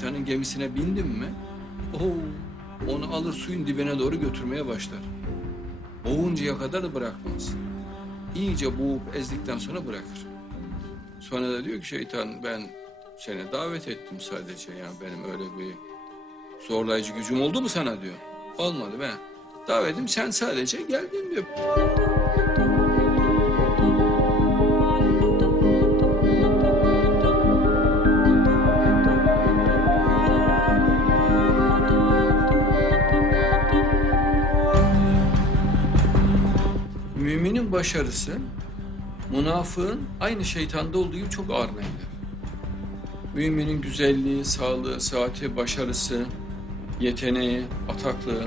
gemisine bindin mi? Oo, onu alır suyun dibine doğru götürmeye başlar. Boğuncaya kadar da bırakmaz. İyice boğup ezdikten sonra bırakır. Sonra da diyor ki şeytan ben seni davet ettim sadece ya benim öyle bir zorlayıcı gücüm oldu mu sana diyor. Olmadı be. Davetim sen sadece geldin diyor. Müminin başarısı münafığın aynı şeytanda olduğu gibi çok ağır gider. Müminin güzelliği, sağlığı, saati, başarısı, yeteneği, ataklığı